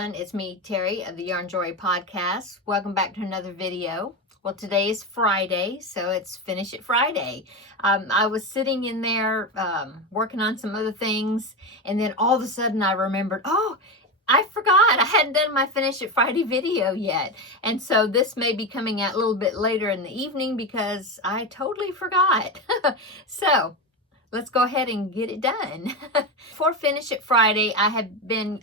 everyone, it's me, Terry of the Yarn Joy Podcast. Welcome back to another video. Well, today is Friday, so it's Finish It Friday. I was sitting in there working on some other things, and then all of a sudden I remembered, oh, I forgot I hadn't done my Finish It Friday video yet. And so this may be coming out a little bit later in the evening because I totally forgot. So let's go ahead and get it done. For Finish It Friday, I have been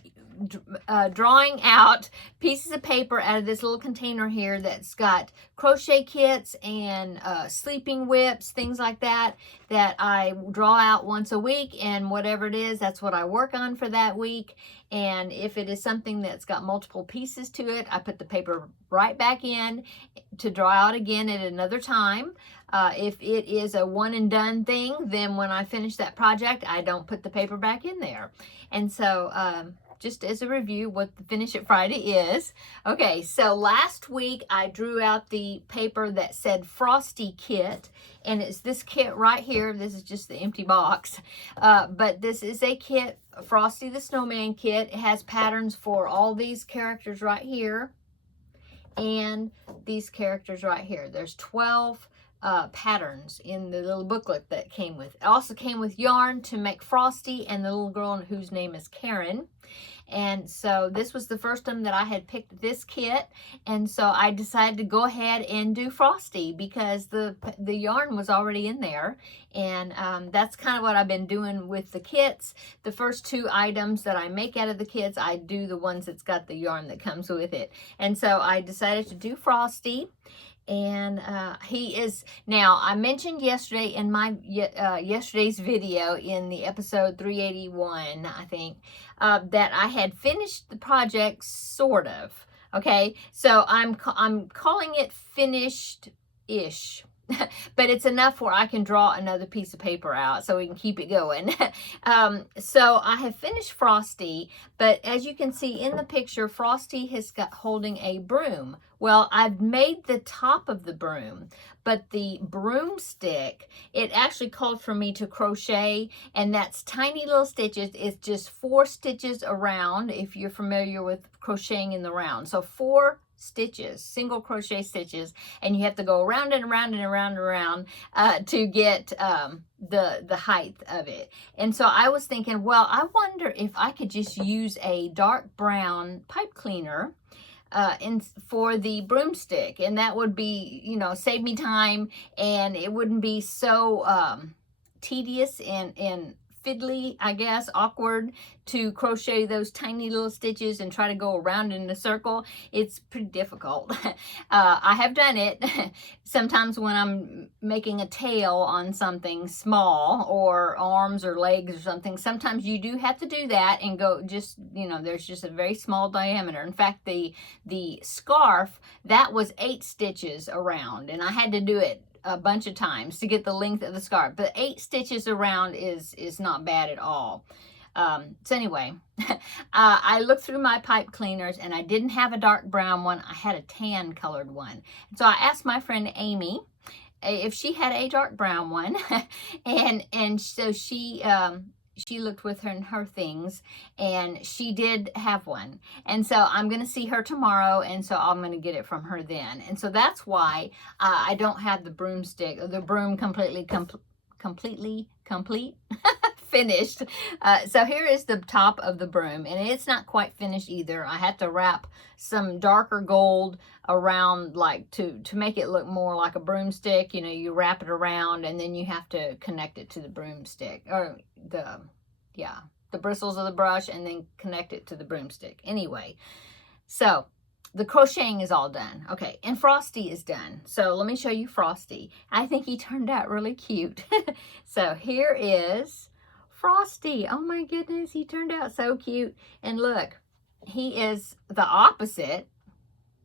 drawing out pieces of paper out of this little container here that's got crochet kits and sleeping whips, things like that, that I draw out once a week, and whatever it is, that's what I work on for that week. And if it is something that's got multiple pieces to it, I put the paper right back in to draw out again at another time. If it is a one and done thing, then when I finish that project, I don't put the paper back in there. And so just as a review, what the Finish It Friday is. Okay, so last week I drew out the paper that said Frosty Kit, and it's this kit right here. This is just the empty box, but this is a kit, Frosty the Snowman kit. It has patterns for all these characters right here and these characters right here. There's 12 patterns in the little booklet that came with. It also came with yarn to make Frosty and the little girl whose name is Karen. And so this was the first time that I had picked this kit, and so I decided to go ahead and do Frosty because the yarn was already in there. And that's kind of what I've been doing with the kits. The first two items that I make out of the kits, I do the ones that's got the yarn that comes with it. And so I decided to do Frosty. And he is, now I mentioned yesterday in my yesterday's video in the episode 381, I think, that I had finished the project, sort of. Okay, so I'm calling it finished-ish. But it's enough where I can draw another piece of paper out so we can keep it going. So I have finished Frosty, but as you can see in the picture, Frosty has got holding a broom. Well, I've made the top of the broom, but the broomstick, it actually called for me to crochet, and that's tiny little stitches. It's just 4 stitches around, if you're familiar with crocheting in the round. So 4 stitches, single crochet stitches, and you have to go around and around and around and around to get the height of it. And so I was thinking, well, I wonder if I could just use a dark brown pipe cleaner for the broomstick, and that would be, you know, save me time, and it wouldn't be so tedious and fiddly, I guess, awkward to crochet those tiny little stitches and try to go around in a circle. It's pretty difficult. I have done it sometimes when I'm making a tail on something small, or arms or legs or something. Sometimes you do have to do that and go just, you know, there's just a very small diameter. In fact, the scarf, that was 8 stitches around, and I had to do it a bunch of times to get the length of the scarf, but 8 stitches around is not bad at all. So anyway, I looked through my pipe cleaners and I didn't have a dark brown one. I had a tan colored one. So I asked my friend Amy if she had a dark brown one, and so she looked with her things, and she did have one. And so I'm going to see her tomorrow, and so I'm going to get it from her then. And so that's why I don't have the broomstick, or the broom completely finished. So here is the top of the broom, and it's not quite finished either. I had to wrap some darker gold around, like to make it look more like a broomstick. You know, you wrap it around and then you have to connect it to the broomstick, or the bristles of the brush, and then connect it to the broomstick. Anyway, so the crocheting is all done. Okay, and Frosty is done. So let me show you Frosty. I think he turned out really cute. So here is Frosty. Oh my goodness, he turned out so cute. And look, he is the opposite.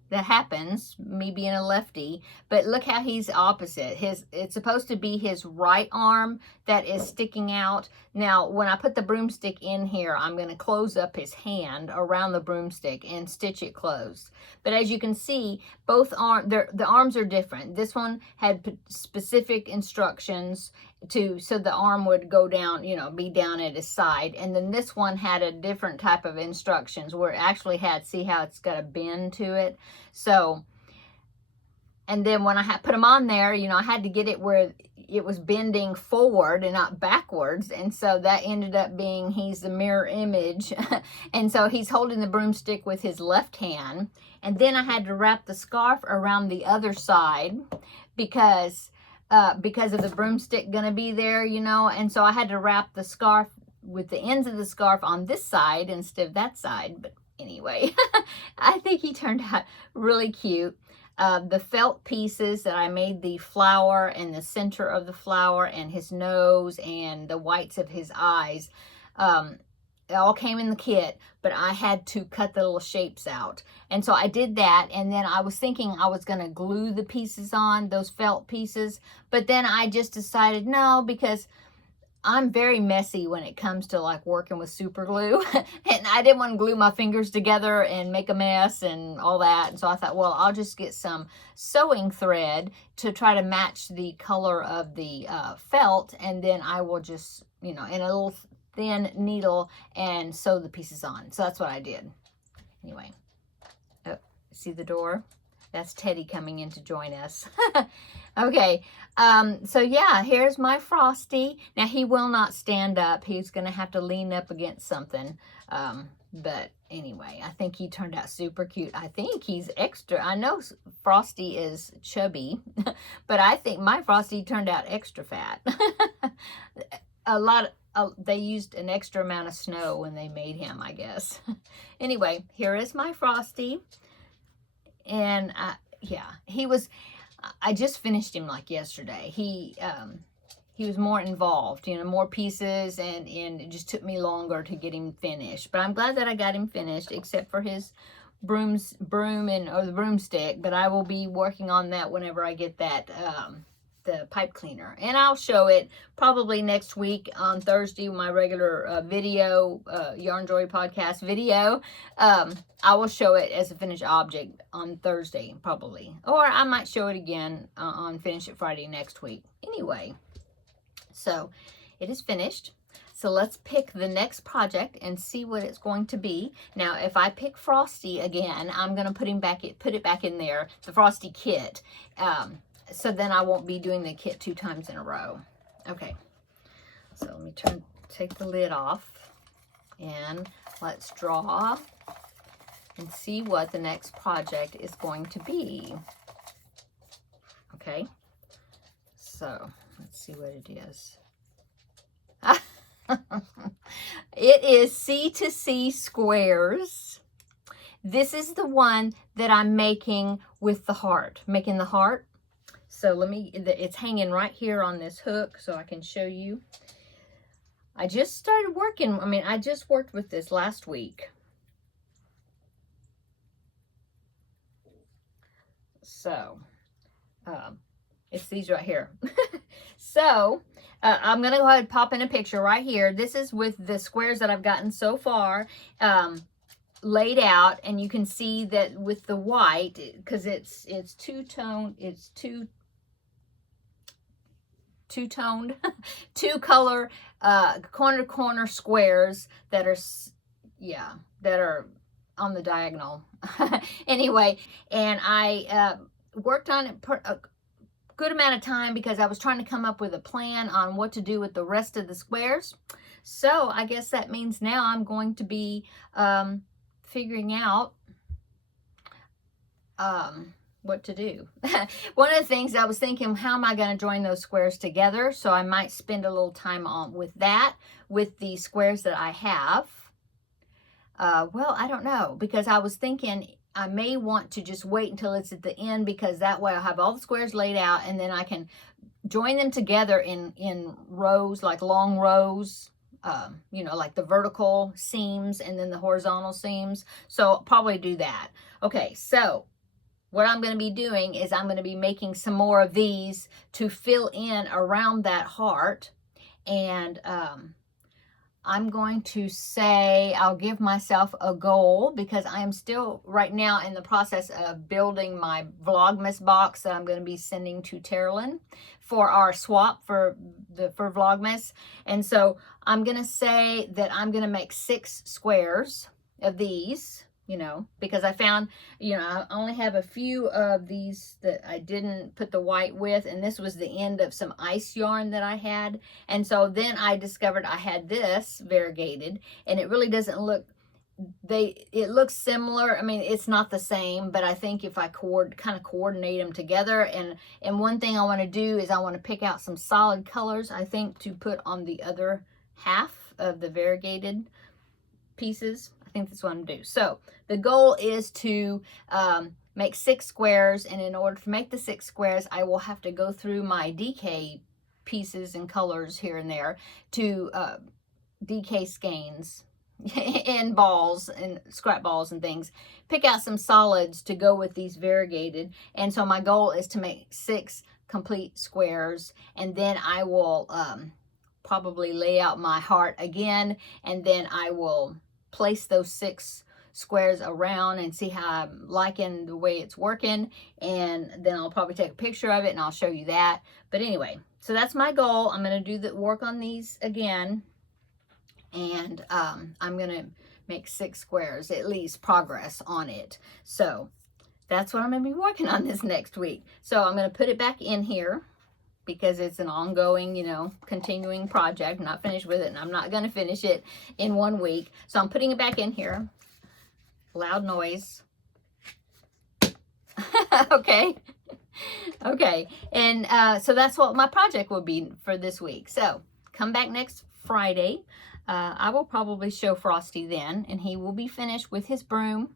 That happens, me being a lefty, but look how he's opposite. It's supposed to be his right arm that is sticking out. Now, when I put the broomstick in here, I'm going to close up his hand around the broomstick and stitch it closed. But as you can see, both the arms are different. This one had specific instructions so the arm would go down, be down at his side. And then this one had a different type of instructions where it actually had, see how it's got a bend to it. So, and then when I put them on there, I had to get it where it was bending forward and not backwards. And so that ended up being, he's the mirror image. And so he's holding the broomstick with his left hand. And then I had to wrap the scarf around the other side because of the broomstick going to be there, And so I had to wrap the scarf with the ends of the scarf on this side instead of that side. But anyway, I think he turned out really cute. The felt pieces that I made, the flower and the center of the flower and his nose and the whites of his eyes, it all came in the kit, but I had to cut the little shapes out. And so I did that, and then I was thinking I was going to glue the pieces on, those felt pieces, but then I just decided no, because I'm very messy when it comes to like working with super glue. And I didn't want to glue my fingers together and make a mess and all that. And so I thought, well, I'll just get some sewing thread to try to match the color of the felt. And then I will just, in a little thin needle and sew the pieces on. So that's what I did. Anyway, oh, see the door? That's Teddy coming in to join us. Okay, so yeah, here's my Frosty. Now, he will not stand up. He's going to have to lean up against something. But anyway, I think he turned out super cute. I think he's extra. I know Frosty is chubby, but I think my Frosty turned out extra fat. They used an extra amount of snow when they made him, I guess. Anyway, here is my Frosty. And yeah, I just finished him like yesterday. He was more involved, more pieces, and it just took me longer to get him finished. But I'm glad that I got him finished, except for his broom or the broomstick. But I will be working on that whenever I get that the pipe cleaner, and I'll show it probably next week on Thursday, my regular video, Yarn Joy podcast video. I will show it as a finished object on Thursday probably, or I might show it again on Finish It Friday next week. Anyway, so it is finished. So let's pick the next project and see what it's going to be. Now, if I pick Frosty again, I'm going to put it back in there, the Frosty kit. So then I won't be doing the kit 2 times in a row. Okay, so let me take the lid off, and let's draw and see what the next project is going to be. Okay, so let's see what it is. It is C2C squares. This is the one that I'm making with the heart, making the heart. So it's hanging right here on this hook so I can show you. I just started working, I just worked with this last week. So, it's these right here. So, I'm going to go ahead and pop in a picture right here. This is with the squares that I've gotten so far. Laid out, and you can see that with the white, because it's two-tone, it's two-toned, two-color corner squares that are on the diagonal. Anyway, and I worked on it a good amount of time because I was trying to come up with a plan on what to do with the rest of the squares. So I guess that means now I'm going to be figuring out what to do. One of the things I was thinking, how am I going to join those squares together? So I might spend a little time with the squares that I have. Well, I don't know, because I was thinking I may want to just wait until it's at the end, because that way I'll have all the squares laid out, and then I can join them together in rows, like long rows, like the vertical seams and then the horizontal seams. So I'll probably do that. Okay, so what I'm going to be doing is I'm going to be making some more of these to fill in around that heart. And I'm going to say I'll give myself a goal, because I am still right now in the process of building my Vlogmas box that I'm going to be sending to Terri for our swap for Vlogmas. And so I'm going to say that I'm going to make 6 squares of these, you know, because I found, you know, I only have a few of these that I didn't put the white with, and this was the end of some ice yarn that I had. And so then I discovered I had this variegated, and it really doesn't look, it looks similar. I mean, it's not the same, but I think if I kind of coordinate them together, and one thing I want to do is I want to pick out some solid colors, I think, to put on the other half of the variegated pieces. I think that's what I'm gonna do. So the goal is to make 6 squares, and in order to make the 6 squares, I will have to go through my DK pieces and colors here and there to DK skeins and balls and scrap balls and things, pick out some solids to go with these variegated. And so my goal is to make 6 complete squares, and then I will probably lay out my heart again, and then I will place those 6 squares around and see how I'm liking the way it's working, and then I'll probably take a picture of it and I'll show you that. But anyway, so that's my goal. I'm going to do the work on these again, and I'm going to make 6 squares, at least progress on it. So that's what I'm going to be working on this next week. So I'm going to put it back in here, because it's an ongoing, you know, continuing project. I'm not finished with it, and I'm not going to finish it in 1 week. So I'm putting it back in here. Loud noise. Okay. Okay. And so that's what my project will be for this week. So come back next Friday. I will probably show Frosty then, and he will be finished with his broom.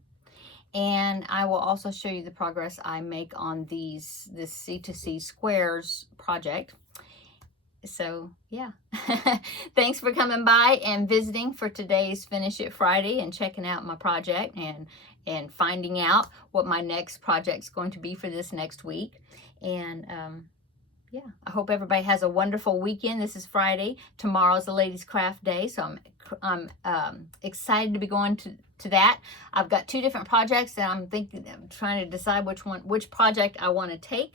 And I will also show you the progress I make on this C2C squares project. So yeah, thanks for coming by and visiting for today's Finish It Friday, and checking out my project and finding out what my next project's going to be for this next week. And yeah, I hope everybody has a wonderful weekend. This is Friday. Tomorrow's the Ladies Craft Day, so I'm excited to be going to that. I've got 2 different projects that I'm trying to decide which project I want to take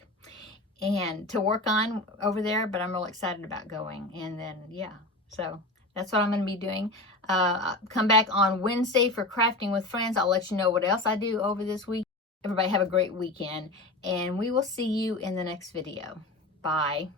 and to work on over there, but I'm real excited about going. And then, yeah, so that's what I'm going to be doing. Come back on Wednesday for Crafting with Friends. I'll let you know what else I do over this week. Everybody have a great weekend, and we will see you in the next video. Bye.